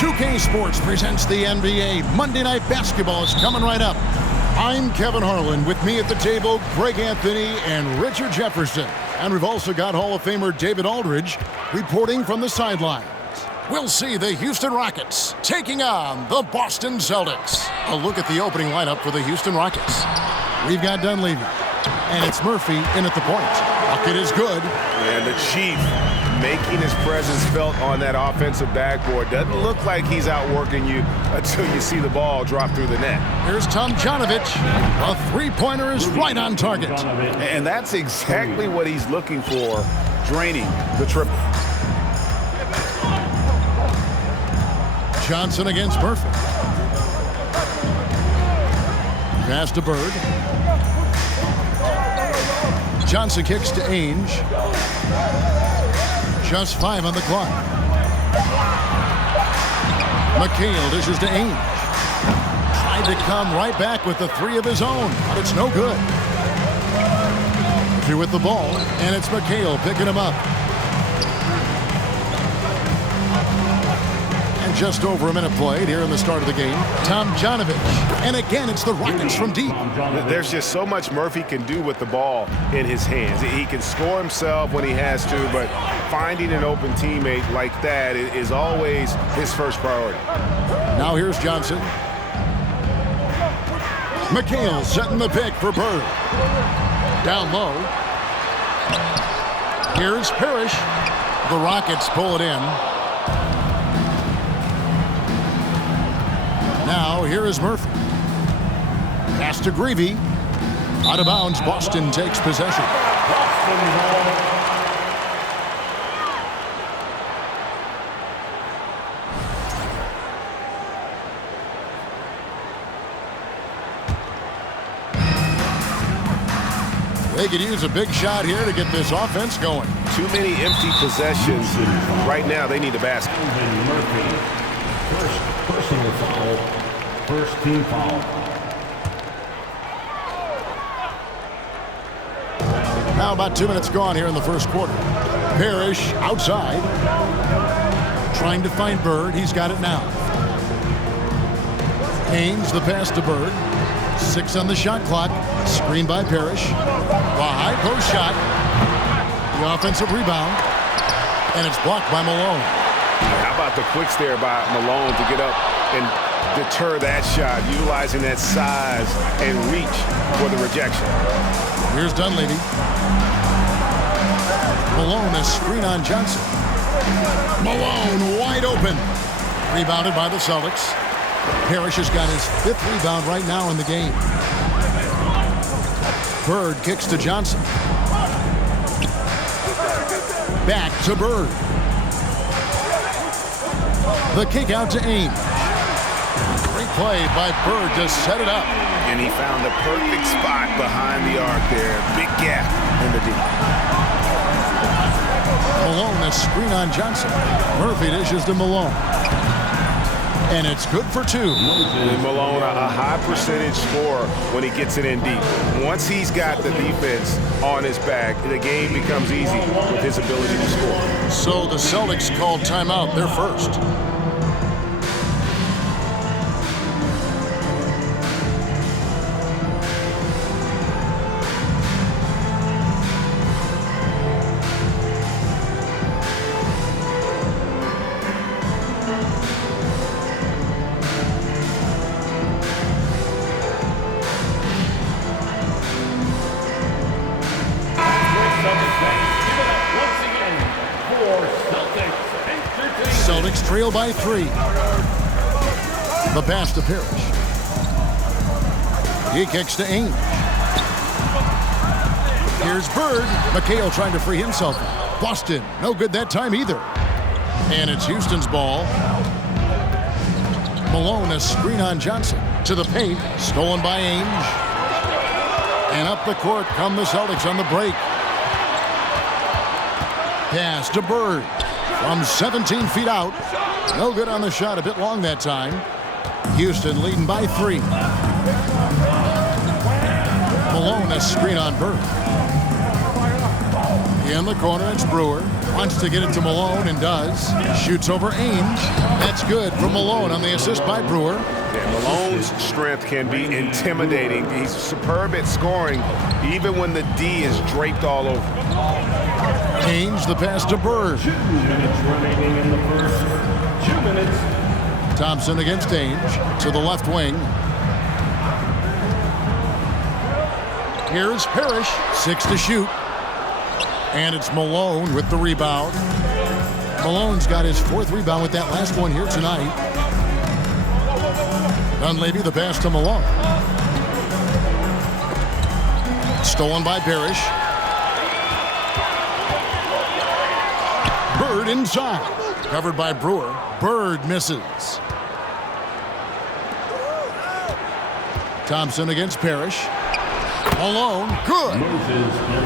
2K Sports presents the NBA. Monday Night Basketball is coming right up. I'm Kevin Harlan. With me at the table, Greg Anthony and Richard Jefferson. And we've also got Hall of Famer David Aldridge reporting from the sidelines. We'll see the Houston Rockets taking on the Boston Celtics. A look at the opening lineup for the Houston Rockets. We've got Dunleavy, and it's Murphy in at the point. Bucket is good. And the Chief making his presence felt on that offensive backboard. Doesn't look like he's outworking you until you see the ball drop through the net. Here's Tomjanovich. A three-pointer is right on target. And that's exactly what he's looking for, draining the triple. Johnson against Murphy. Pass to Bird. Johnson kicks to Ainge. Just 5 on the clock. McHale dishes to Ainge. Tried to come right back with the three of his own, but it's no good. Through with the ball, and it's McHale picking him up. And just over a minute played here in the start of the game. Tomjanovich. And again, it's the Rockets from deep. There's just so much Murphy can do with the ball in his hands. He can score himself when he has to, but finding an open teammate like that is always his first priority. Now here's Johnson. McHale setting the pick for Bird. Down low. Here's Parrish. The Rockets pull it in. Now here is Murphy. Pass to Greavy. Out of bounds, Boston takes possession. They could use a big shot here to get this offense going. Too many empty possessions. Right now, they need a basket. Murphy, first personal foul, first team foul. Now about 2 minutes gone here in the first quarter. Parrish outside. Trying to find Bird. He's got it now. Haynes, the pass to Bird. 6 on the shot clock. Screen by Parrish. The high post shot. The offensive rebound. And it's blocked by Malone. How about the quicks there by Malone to get up and deter that shot, utilizing that size and reach for the rejection. Here's Dunleavy. Malone, a screen on Johnson. Malone wide open. Rebounded by the Celtics. Parrish has got his 5th rebound right now in the game. Bird kicks to Johnson. Back to Bird. The kick out to Ainge. Great play by Bird to set it up. And he found the perfect spot behind the arc there. Big gap in the deep. Malone, a screen on Johnson. Murphy dishes to Malone. And it's good for 2. And Malone, a high percentage scorer when he gets it in deep. Once he's got the defense on his back, the game becomes easy with his ability to score. So the Celtics called timeout. They're first. Celtics trail by 3. The pass to Parrish. He kicks to Ainge. Here's Bird. McHale trying to free himself. Boston, no good that time either. And it's Houston's ball. Malone, a screen on Johnson. To the paint, stolen by Ainge. And up the court come the Celtics on the break. Pass to Bird. From 17 feet out. No good on the shot. A bit long that time. Houston leading by 3. Malone, a screen on Bird. In the corner, it's Brewer. Wants to get it to Malone and does. Shoots over Ainge. That's good for Malone on the assist by Brewer. Yeah, Malone's strength can be intimidating. He's superb at scoring, even when the D is draped all over. Ainge, the pass to Bird. 2 minutes remaining in the first. 2 minutes. Thompson against Ainge to the left wing. Here's Parrish, 6 to shoot. And it's Malone with the rebound. Malone's got his 4th rebound with that last one here tonight. Dunleavy, the pass to Malone. Stolen by Parrish. Bird inside. Covered by Brewer. Bird misses. Thompson against Parrish. Malone, good.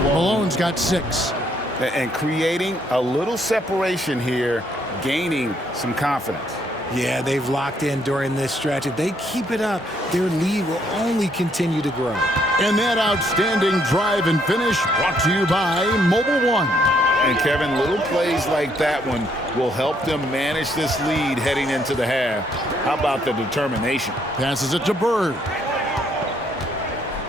Malone's got 6. And creating a little separation here, gaining some confidence. Yeah, they've locked in during this stretch. If they keep it up, their lead will only continue to grow. And that outstanding drive and finish brought to you by Mobile One. And Kevin, little plays like that one will help them manage this lead heading into the half. How about the determination? Passes it to Bird.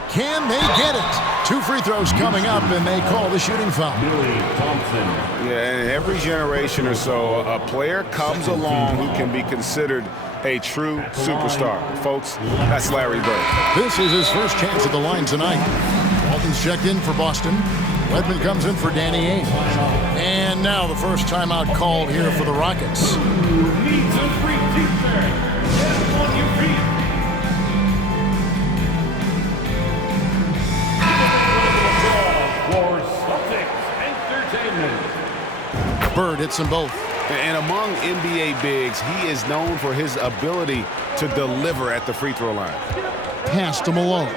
Can they get it? 2 free throws coming up, and they call the shooting foul. Billy Thompson. Yeah, in every generation or so, a player comes along who can be considered a true superstar. Folks, that's Larry Bird. This is his first chance at the line tonight. Walton's checked in for Boston. Redmond comes in for Danny Ainge. And now the first timeout called here for the Rockets. Needs a free t-shirt. Get on your feet. For Celtics Entertainment. Bird hits them both. And among NBA bigs, he is known for his ability to deliver at the free throw line. Pass to Malone.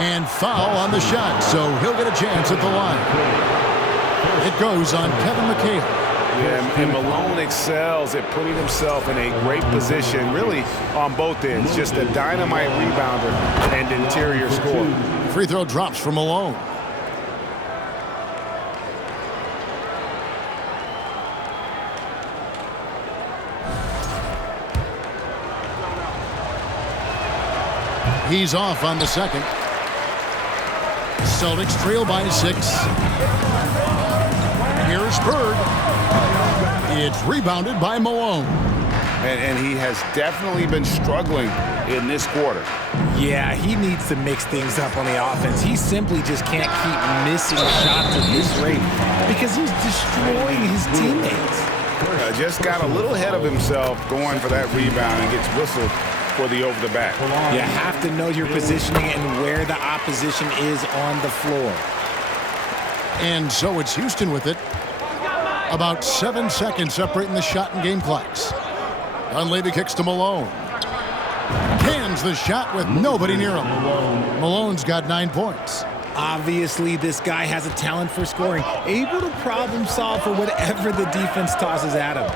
And foul on the shot, so he'll get a chance at the line. It goes on Kevin McHale. Yeah, and Malone excels at putting himself in a great position, really on both ends. Just a dynamite rebounder and interior scorer. Free throw drops for Malone. He's off on the second. Celtics trail by 6. Here's Bird. It's rebounded by Malone. And he has definitely been struggling in this quarter. Yeah, he needs to mix things up on the offense. He simply just can't keep missing shots at this rate because he's destroying his teammates. Just got a little ahead of himself going for that rebound and gets whistled for the over-the-back. You have to know your positioning and where the opposition is on the floor. And so it's Houston with it. About 7 seconds separating the shot and game clocks. Dunleavy kicks to Malone. Cans the shot with nobody near him. Malone's got 9 points. Obviously, this guy has a talent for scoring, able to problem solve for whatever the defense tosses at him.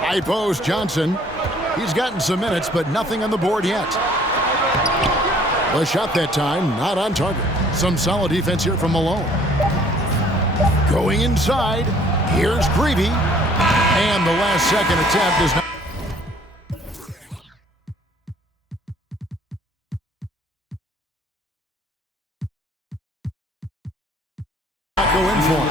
High post Johnson. He's gotten some minutes, but nothing on the board yet. The shot that time, not on target. Some solid defense here from Malone. Going inside. Here's Greavy. And the last second attempt is not go in for him.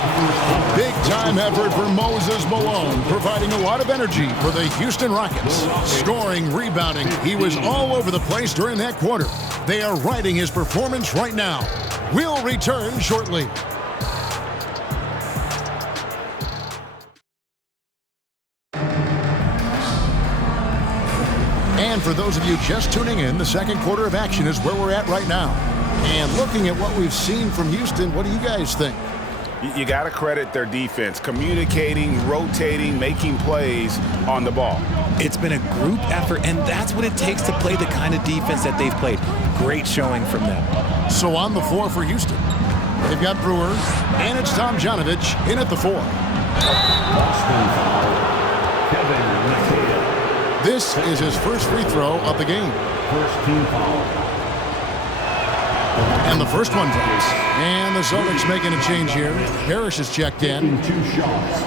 Big time effort for Moses Malone, providing a lot of energy for the Houston Rockets. Scoring, rebounding, he was all over the place during that quarter. They are riding his performance right now. We'll return shortly. And for those of you just tuning in, the second quarter of action is where we're at right now. And looking at what we've seen from Houston, what do you guys think? You got to credit their defense, communicating, rotating, making plays on the ball. It's been a group effort, and that's what it takes to play the kind of defense that they've played. Great showing from them. So on the floor for Houston, they've got Brewer, and it's Tom Janovich in at the 4. Boston foul. Kevin McHale. This is his first free throw of the game. First team foul. And the first one drops. And the Celtics making a change here. Parrish is checked in. 2 shots.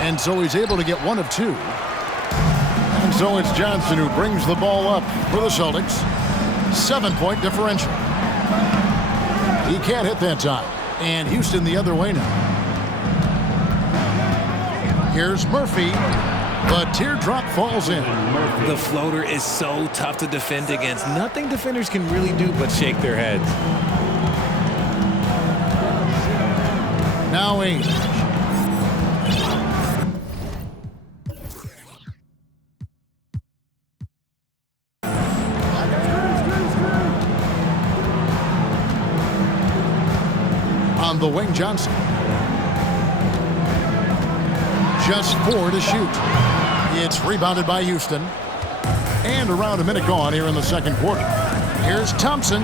And so he's able to get 1 of 2. And so it's Johnson who brings the ball up for the Celtics. 7-point differential. He can't hit that time. And Houston the other way now. Here's Murphy. The teardrop falls in. The floater is so tough to defend against. Nothing defenders can really do but shake their heads. Now Ainge. On the wing, Johnson. Just 4 to shoot. It's rebounded by Houston. And around a minute gone here in the second quarter. Here's Thompson.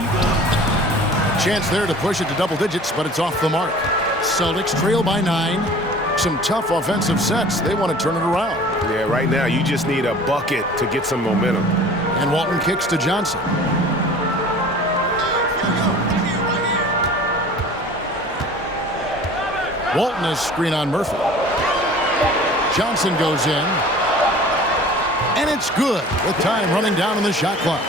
Chance there to push it to double digits, but it's off the mark. Celtics trail by 9. Some tough offensive sets. They want to turn it around. Yeah, right now you just need a bucket to get some momentum. And Walton kicks to Johnson. Walton is screen on Murphy. Johnson goes in. And it's good with time running down on the shot clock.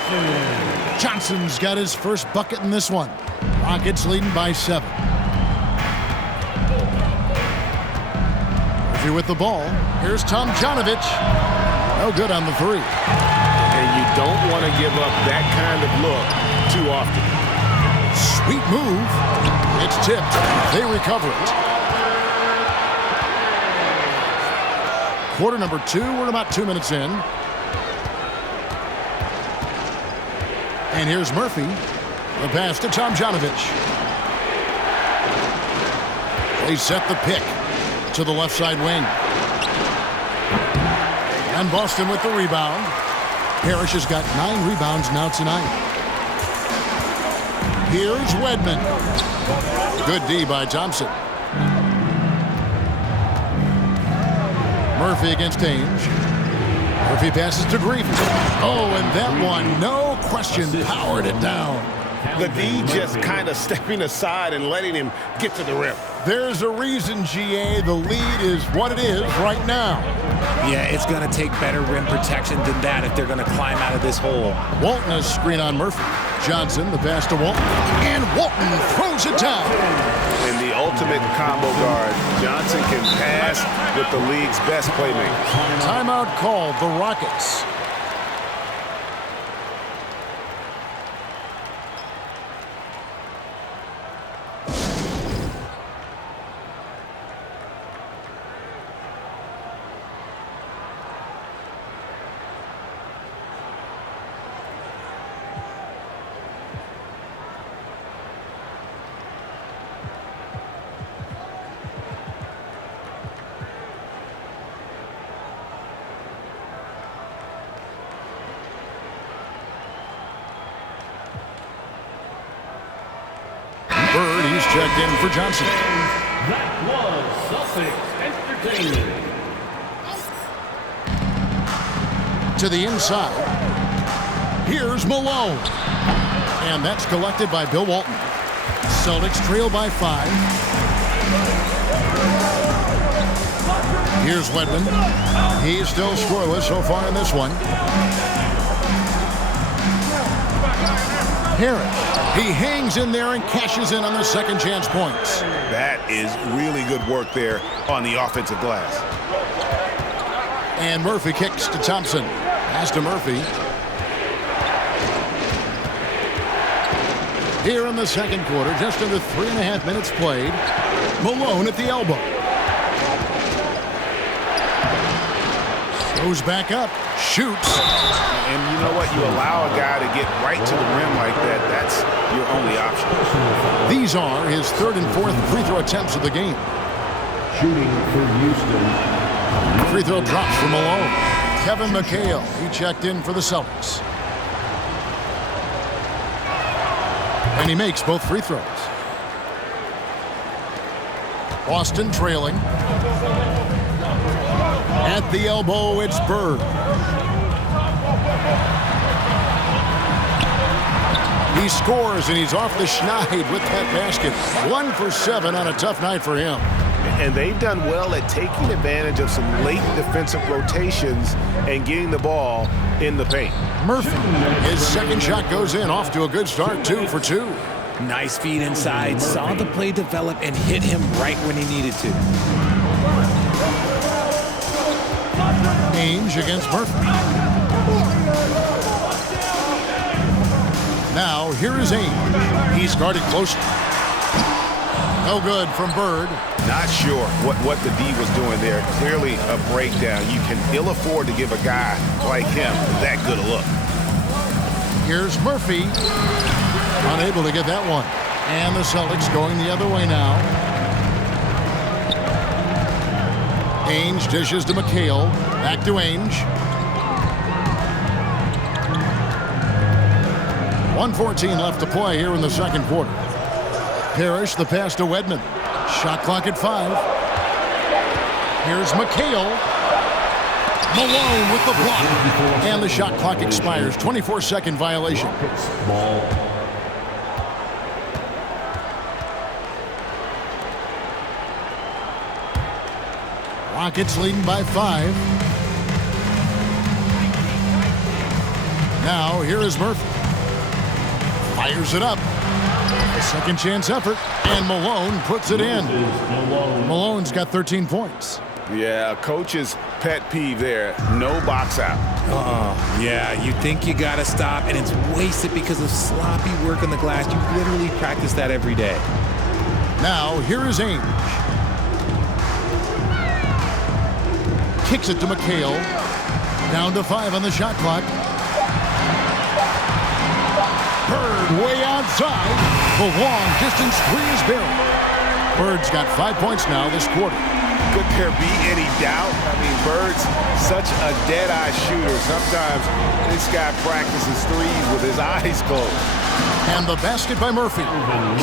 Johnson's got his first bucket in this one. Rockets leading by 7. Murphy with the ball. Here's Tomjanovich. No good on the 3. And you don't want to give up that kind of look too often. Sweet move. It's tipped. They recover it. Quarter number 2. We're about 2 minutes in. And here's Murphy. The pass to Tomjanovich. They set the pick to the left side wing. And Boston with the rebound. Parrish has got 9 rebounds now tonight. Here's Wedman. Good D by Thompson. Murphy against Ainge. Murphy passes to Griffin. Oh, and that one, no question, powered it down. The D just kind of stepping aside and letting him get to the rim. There's a reason, GA. The lead is what it is right now. Yeah, it's going to take better rim protection than that if they're going to climb out of this hole. Walton has screen on Murphy. Johnson, the pass to Walton. And Walton throws it down. In the ultimate combo guard, Johnson can pass with the league's best playmakers. Timeout called, the Rockets. Bird, he's checked in for Johnson. That was Celtics Entertainment. To the inside. Here's Malone. And that's collected by Bill Walton. Celtics trail by 5. Here's Wedman. He's still scoreless so far in this one. Harris. He hangs in there and cashes in on the second chance points. That is really good work there on the offensive glass. And Murphy kicks to Thompson. Pass to Murphy. Here in the second quarter, just under 3.5 minutes played. Malone at the elbow. Goes back up. Shoots. And you know what? You allow a guy to get right to the rim like that. That's your only option. These are his 3rd and 4th free throw attempts of the game. Shooting for Houston. Free throw drops for Malone. Kevin McHale, he checked in for the Celtics. And he makes both free throws. Boston trailing. At the elbow, it's Bird. He scores, and he's off the schneid with that basket. 1 for 7 on a tough night for him. And they've done well at taking advantage of some late defensive rotations and getting the ball in the paint. Murphy, his second shot goes in, off to a good start, 2 for 2. Nice feed inside, saw the play develop and hit him right when he needed to. Ainge against Murphy. Now, here is Ainge. He's guarded close. No good from Bird. Not sure what the D was doing there. Clearly a breakdown. You can ill afford to give a guy like him that good a look. Here's Murphy. Unable to get that one. And the Celtics going the other way now. Ainge dishes to McHale. Back to Ainge. 1:14 left to play here in the second quarter. Parrish, the pass to Wedman. Shot clock at 5. Here's McHale. Malone with the block. And the shot clock expires. 24-second violation. Rockets leading by 5. Now, here is Murphy. Fires it up. A second chance effort, and Malone puts it in. Malone's got 13 points. Yeah, coach's pet peeve there. No box out. Yeah, you think you got to stop, and it's wasted because of sloppy work on the glass. You literally practice that every day. Now, here is Ainge. Kicks it to McHale. Down to 5 on the shot clock. Bird way outside. The long distance three is buried. Bird's got 5 points now this quarter. Could there be any doubt? I mean, Bird's such a dead-eye shooter. Sometimes this guy practices threes with his eyes closed. And the basket by Murphy.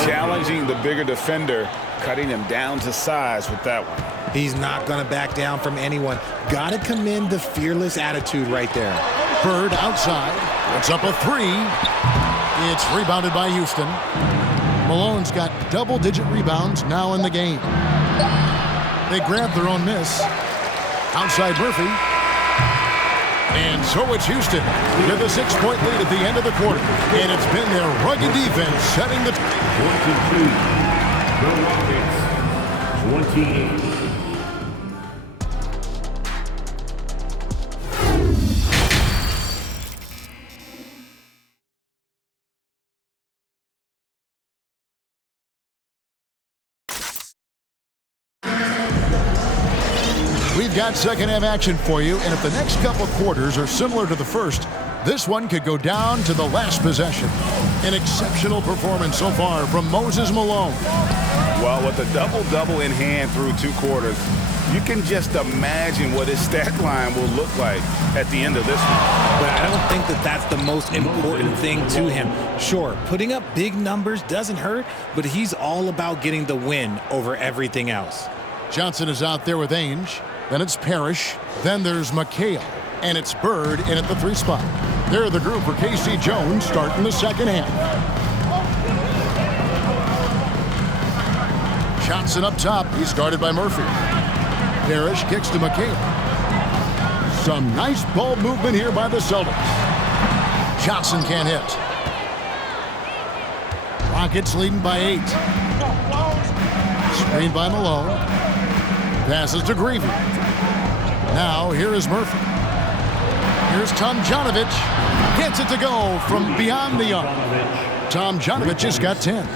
Challenging the bigger defender, cutting him down to size with that one. He's not going to back down from anyone. Got to commend the fearless attitude right there. Bird outside. Puts up a 3. It's rebounded by Houston. Malone's got double-digit rebounds now in the game. They grab their own miss. Outside Murphy. And so it's Houston with a 6-point lead at the end of the quarter. And it's been their rugged defense setting the... 22, the Rockets, 28. We've got second-half action for you, and if the next couple quarters are similar to the first, this one could go down to the last possession. An exceptional performance so far from Moses Malone. Well, with a double-double in hand through 2 quarters, you can just imagine what his stat line will look like at the end of this one. But I don't think that that's the most important thing to him. Sure, putting up big numbers doesn't hurt, but he's all about getting the win over everything else. Johnson is out there with Ainge. Then it's Parrish. Then there's McHale. And it's Bird in at the 3 spot. They're the group for K.C. Jones starting the second half. Johnson up top. He's guarded by Murphy. Parrish kicks to McHale. Some nice ball movement here by the Celtics. Johnson can't hit. Rockets leading by 8. Screened by Malone. Passes to Greavy. Now, here is Murphy. Here's Tomjanovich. Gets it to go from beyond the arc. Tomjanovich just got 10.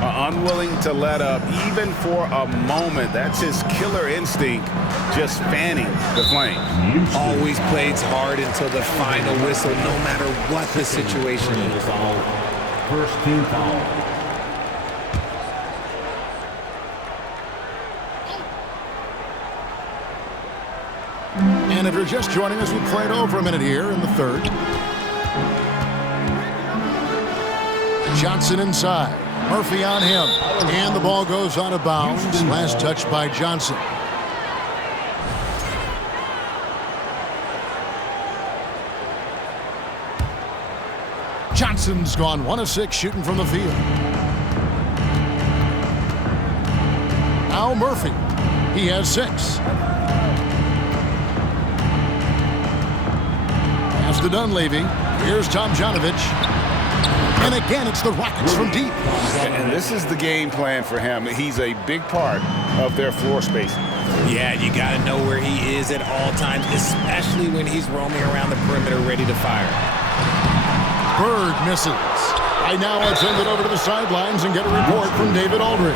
Unwilling to let up, even for a moment. That's his killer instinct, just fanning the flame. Always plays hard until the final whistle, no matter what the situation is. First team foul. And if you're just joining us, we played over a minute here in the third. Johnson inside. Murphy on him. And the ball goes out of bounds. Last touch by Johnson. Johnson's gone 1 of 6 shooting from the field. Now Murphy. He has 6. Pass to Dunleavy. Here's Tomjanovich. And again, it's the Rockets from deep. And this is the game plan for him. He's a big part of their floor spacing. Yeah, you got to know where he is at all times, especially when he's roaming around the perimeter ready to fire. Bird misses. Right now, let's send it over to the sidelines and get a report from David Aldridge.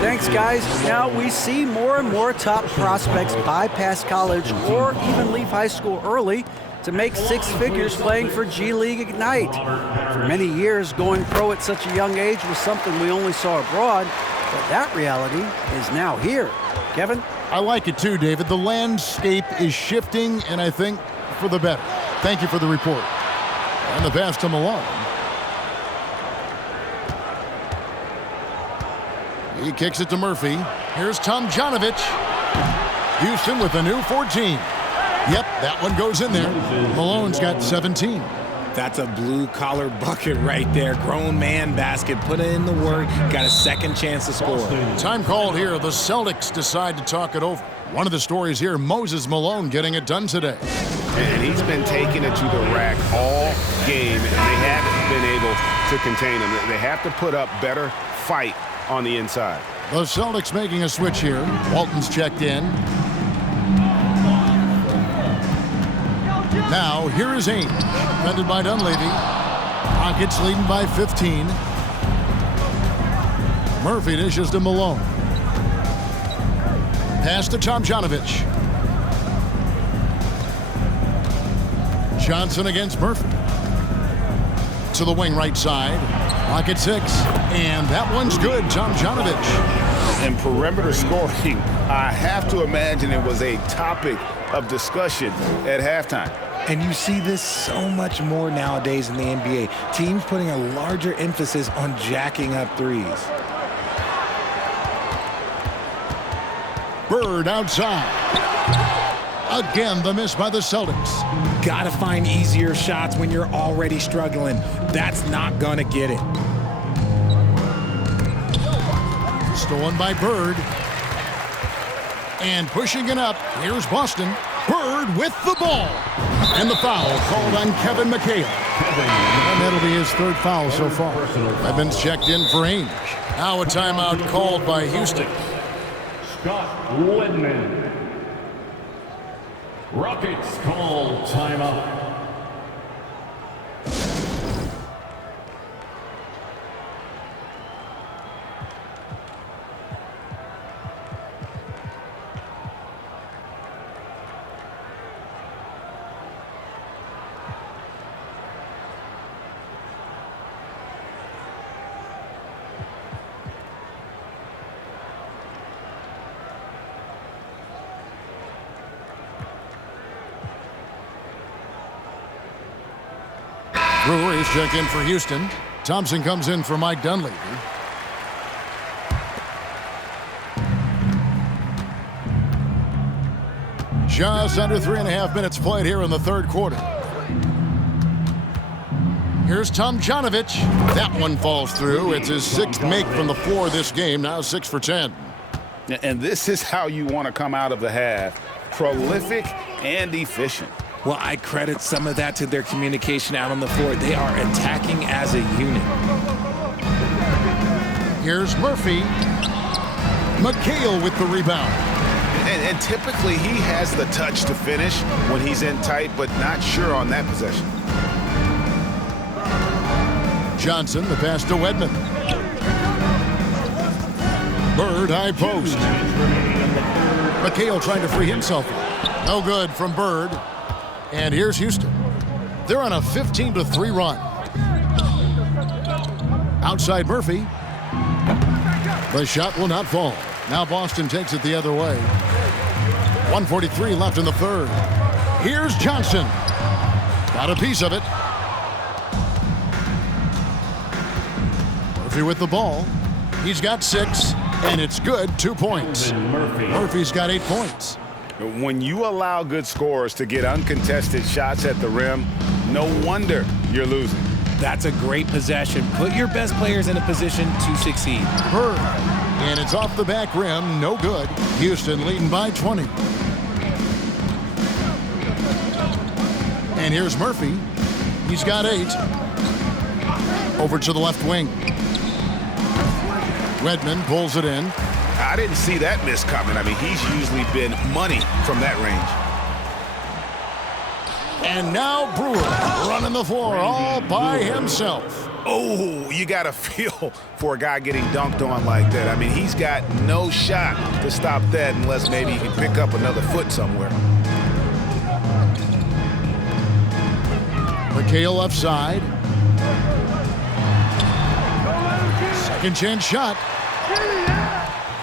Thanks, guys. Now we see more and more top prospects bypass college or even leave high school early to make 6 figures playing for G League Ignite. For many years, going pro at such a young age was something we only saw abroad, but that reality is now here. Kevin? I like it too, David. The landscape is shifting, and I think for the better. Thank you for the report. And the pass to Malone. He kicks it to Murphy. Here's Tomjanovich. Houston with a new 14. Yep, that one goes in there. Malone's got 17. That's a blue-collar bucket right there. Grown man basket. Put in the work. Got a second chance to score. Time called here. The Celtics decide to talk it over. One of the stories here, Moses Malone getting it done today. And he's been taking it to the rack all game, and they haven't been able to contain him. They have to put up better fight on the inside. The Celtics making a switch here. Walton's checked in. Now, here is Ames, defended by Dunleavy. Rockets leading by 15. Murphy dishes to Malone. Pass to Tomjanovich. Johnson against Murphy. To the wing right side. Rocket 6. And that one's good, Tomjanovich. And perimeter scoring, I have to imagine it was a topic of discussion at halftime. And you see this so much more nowadays in the NBA. Teams putting a larger emphasis on jacking up threes. Bird outside. Again, the miss by the Celtics. Gotta find easier shots when you're already struggling. That's not gonna get it. Stolen by Bird. And pushing it up, here's Boston. Bird with the ball. And the foul called on Kevin McHale. And that'll be his 3rd foul so far. Evans checked in for Ainge. Now a timeout called by Houston. Scott Wedman. Rockets call timeout. Breweries check in for Houston. Thompson comes in for Mike Dunleavy. Just under 3.5 minutes played here in the 3rd quarter. Here's Tomjanovich. That one falls through. It's his 6th make from the floor this game. Now 6 for 10. And this is how you want to come out of the half. Prolific and efficient. Well, I credit some of that to their communication out on the floor. They are attacking as a unit. Here's Murphy. McHale with the rebound. And typically he has the touch to finish when he's in tight, but not sure on that possession. Johnson, the pass to Wedman. Bird, high post. McHale trying to free himself. No good from Bird. And here's Houston. They're on a 15-3 run. Outside Murphy. The shot will not fall. Now Boston takes it the other way. 1:43 left in the 3rd. Here's Johnson. Got a piece of it. Murphy with the ball. He's got 6, and it's good. 2 points. Murphy's got 8 points. When you allow good scorers to get uncontested shots at the rim, no wonder you're losing. That's a great possession. Put your best players in a position to succeed. Bird. And it's off the back rim. No good. Houston leading by 20. And here's Murphy. He's got 8. Over to the left wing. Redmond pulls it in. I didn't see that miss coming. I mean, he's usually been money from that range. And now Brewer running the floor all by himself. Oh, you got to feel for a guy getting dunked on like that. I mean, he's got no shot to stop that unless maybe he can pick up another foot somewhere. McHale left side. Second chance shot.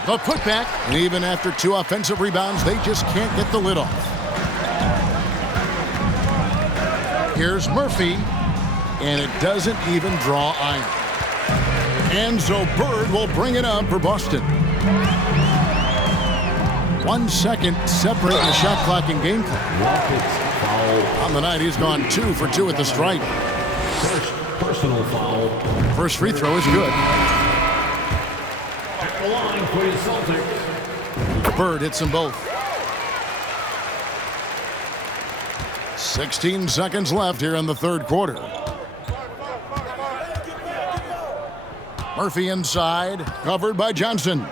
The putback. And even after 2 offensive rebounds, they just can't get the lid off. Here's Murphy. And it doesn't even draw iron. And so Bird will bring it up for Boston. 1 second separating the shot clock and game clock. On the night, he's gone 2 for 2 at the stripe. First personal foul. First free throw is good. At the line for the Celtics. Bird hits them both. 16 seconds left here in the third quarter. Murphy inside, covered by Johnson.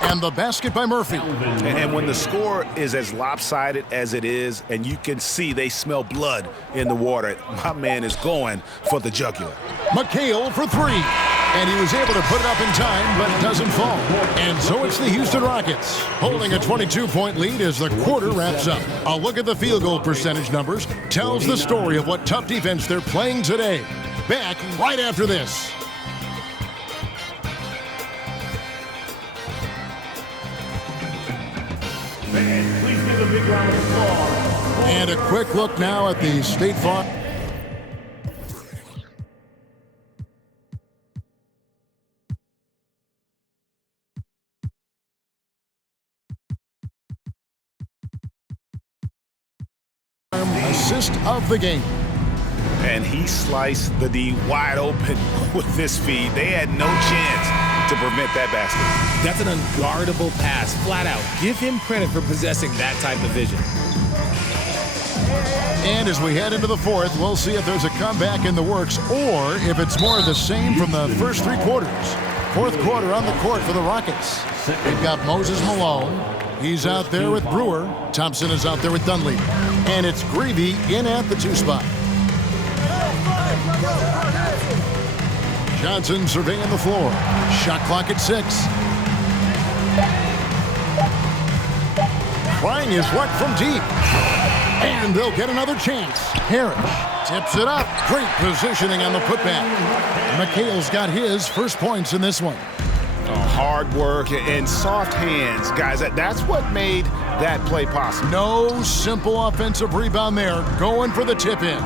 And the basket by Murphy. And when the score is as lopsided as it is, and you can see they smell blood in the water, my man is going for the jugular. McHale for 3. And he was able to put it up in time, but it doesn't fall. And so it's the Houston Rockets holding a 22-point lead as the quarter wraps up. A look at the field goal percentage numbers tells the story of what tough defense they're playing today. Back right after this. Fans, please give a big round of applause. And a quick look now at the State Farm. Assist of the game. And he sliced the D wide open with this feed. They had no chance to prevent that basket. That's an unguardable pass, flat out. Give him credit for possessing that type of vision. And as we head into the fourth, we'll see if there's a comeback in the works or if it's more of the same from the first 3 quarters. Fourth quarter on the court for the Rockets. They've got Moses Malone. He's out there with Brewer. Thompson is out there with Dunleavy. And it's Greavy in at the 2 spot. Johnson surveying the floor. Shot clock at 6. Trying his luck from deep. And they'll get another chance. Harris tips it up. Great positioning on the putback. McHale's got his first points in this one. Hard work and soft hands, guys. That's what made that play possible. No simple offensive rebound there. Going for the tip-in.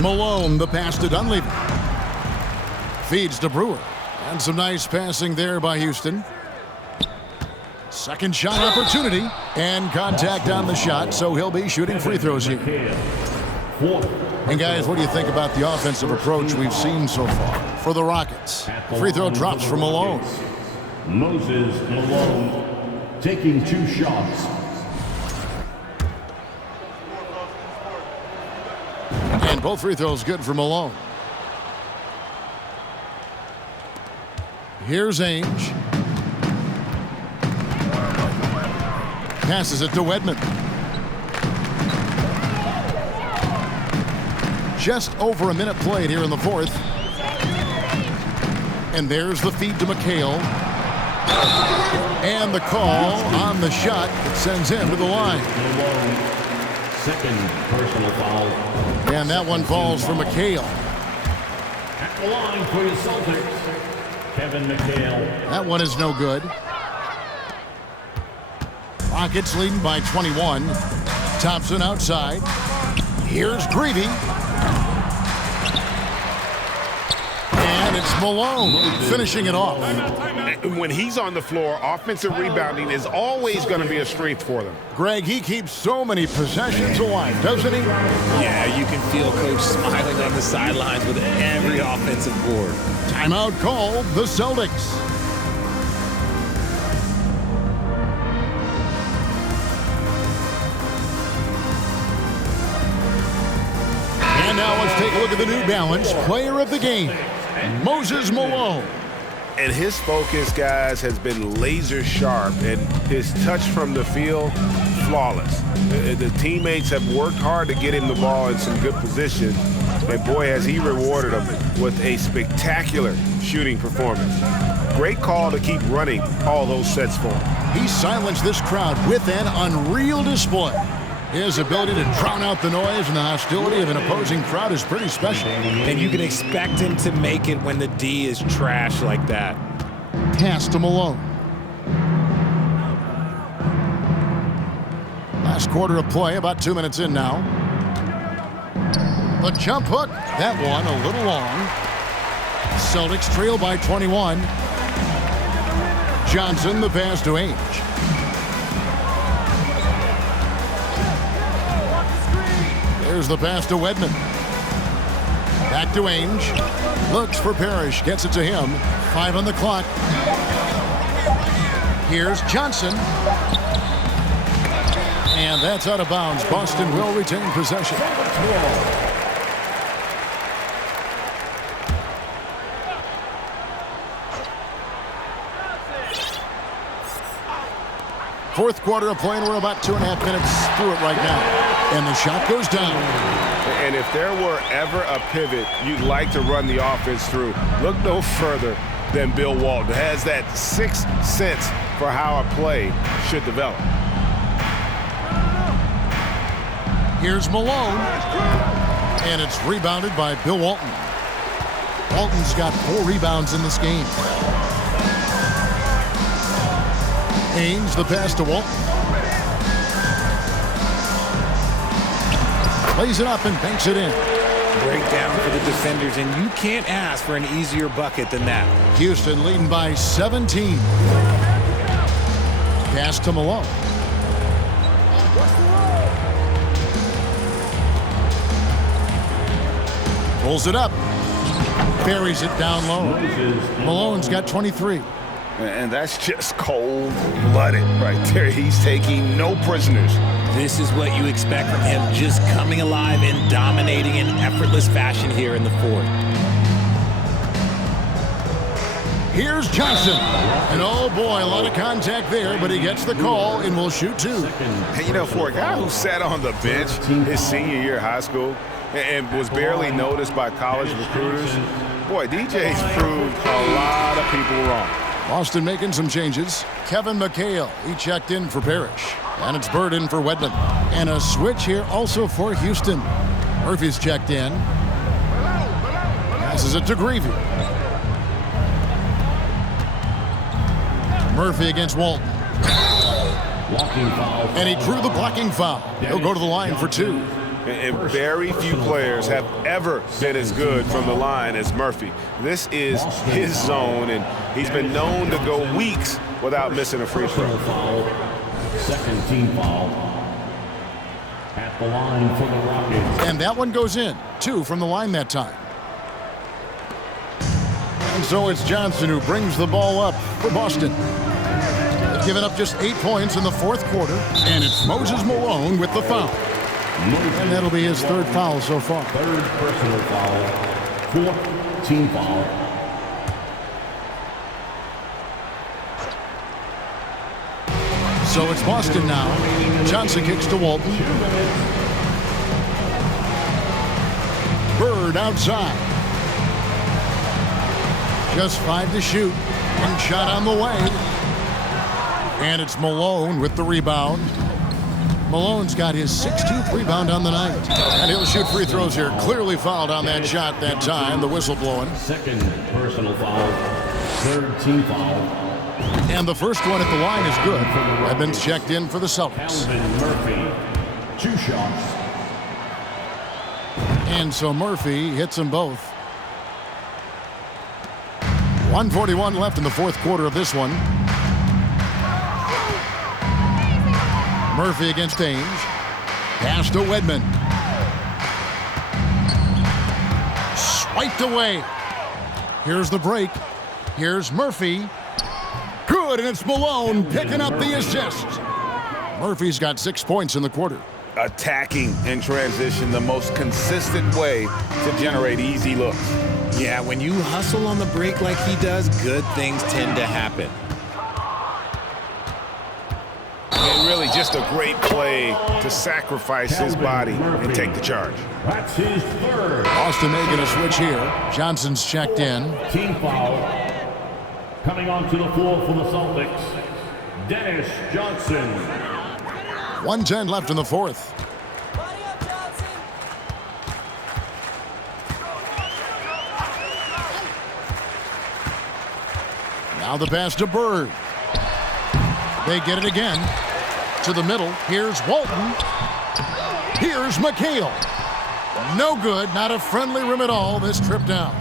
Malone, the pass to Dunleavy. Feeds to Brewer. And some nice passing there by Houston. Second shot opportunity. And contact on the shot, so he'll be shooting free throws here. And guys, what do you think about the offensive approach we've seen so far for the Rockets? Free throw drops from Malone. Moses Malone taking 2 shots. And both free throws good for Malone. Here's Ainge. Passes it to Wedman. Just over a minute played here in the fourth. And there's the feed to McHale. And the call on the shot that sends him to the line. Second personal foul. And that one falls for McHale. At the line for the Celtics, Kevin McHale. That one is no good. Rockets leading by 21. Thompson outside. Here's Greavy. And it's It's Malone finishing it off. When he's on the floor, offensive rebounding is always going to be a strength for them. Greg, he keeps so many possessions alive, doesn't he? Yeah, you can feel Coach smiling on the sidelines with every offensive board. Timeout called the Celtics. And now let's take a look at the New Balance player of the game, Moses Malone. And his focus, guys, has been laser sharp, and his touch from the field, flawless. The teammates have worked hard to get him the ball in some good position, and boy, has he rewarded them with a spectacular shooting performance. Great call to keep running all those sets for him. He silenced this crowd with an unreal display. His ability to drown out the noise and the hostility of an opposing crowd is pretty special. And you can expect him to make it when the D is trash like that. Pass to Malone. Last quarter of play, about 2 minutes in now. The jump hook, that one a little long. Celtics trail by 21. Johnson, the pass to Ainge. There's the pass to Wedman. Back to Ainge. Looks for Parrish. Gets it to him. 5 on the clock. Here's Johnson. And that's out of bounds. Boston will retain possession. Fourth quarter of play, and we're about 2.5 minutes through it right now. And the shot goes down. And if there were ever a pivot you'd like to run the offense through, look no further than Bill Walton. Has that sixth sense for how a play should develop. Here's Malone. And it's rebounded by Bill Walton. Walton's got 4 rebounds in this game. Ainge, the pass to Walton. Plays it up and banks it in. Breakdown for the defenders, and you can't ask for an easier bucket than that. Houston leading by 17. Pass to Malone. Pulls it up. Buries it down low. Malone's got 23. And that's just cold-blooded right there. He's taking no prisoners. This is what you expect from him, just coming alive and dominating in effortless fashion here in the fourth. Here's Johnson. And oh boy, a lot of contact there, but he gets the call and will shoot 2. And you know, for a guy who sat on the bench his senior year of high school and was barely noticed by college recruiters, boy, DJ's proved a lot of people wrong. Boston making some changes. Kevin McHale, he checked in for Parrish. And it's Bird in for Wedman. And a switch here also for Houston. Murphy's checked in. Passes it to Greavy. Murphy against Walton. And he drew the blocking foul. He'll go to the line for 2. And very few players have ever been as good from the line as Murphy. This is his zone, and he's been known to go weeks without missing a free throw. Second team foul at the line for the Rockets. And that one goes in. 2 from the line that time. And so it's Johnson who brings the ball up for Boston. They've given up just 8 points in the fourth quarter, and it's Moses Malone with the foul. And that'll be his 3rd foul so far. 3rd personal foul, 4th team foul. So it's Boston now. Johnson kicks to Walton. Bird outside. Just 5 to shoot. 1 shot on the way. And it's Malone with the rebound. Malone's got his 16th rebound on the night. And he'll shoot free throws here. Clearly fouled on that shot that time. The whistle blowing. 2nd personal foul, 3rd team foul. And the first one at the line is good. Edmonds checked in for the Celtics. Calvin Murphy, 2 shots. And so Murphy hits them both. 1:41 left in the fourth quarter of this one. Murphy against Ames. Pass to Wedman. Swiped away. Here's the break. Here's Murphy. Good, and it's Malone picking up the assist. Murphy's got 6 points in the quarter. Attacking in transition, the most consistent way to generate easy looks. Yeah, when you hustle on the break like he does, good things tend to happen. And really just a great play to sacrifice his body and take the charge. That's his third. Austin making a switch here. Johnson's checked in. Team foul. Coming onto the floor for the Celtics, Dennis Johnson. 1:10 left in the fourth. Now the pass to Bird. They get it again. To the middle. Here's Walton. Here's McHale. No good. Not a friendly rim at all this trip down.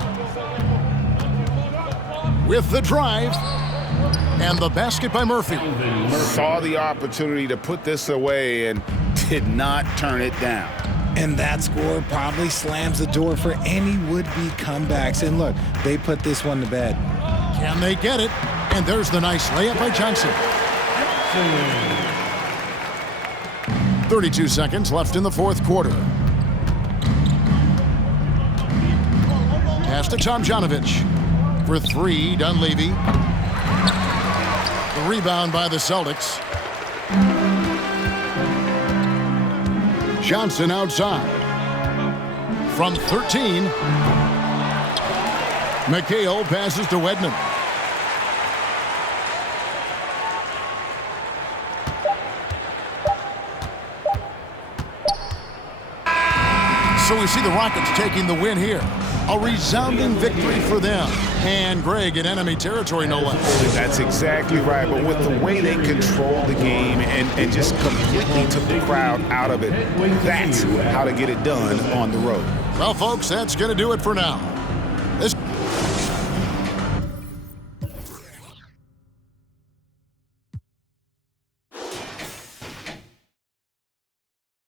With the drive. And the basket by Murphy. Saw the opportunity to put this away and did not turn it down. And that score probably slams the door for any would-be comebacks. And look, they put this one to bed. Can they get it? And there's the nice layup by Johnson. 32 seconds left in the fourth quarter. Pass to Tomjanovich. For three, Dunleavy. The rebound by the Celtics. Johnson outside. From 13. McHale passes to Wedman. So we see the Rockets taking the win here. A resounding victory for them. And Greg in enemy territory, no less. That's exactly right. But with the way they controlled the game and just completely took the crowd out of it, that's how to get it done on the road. Well, folks, that's going to do it for now.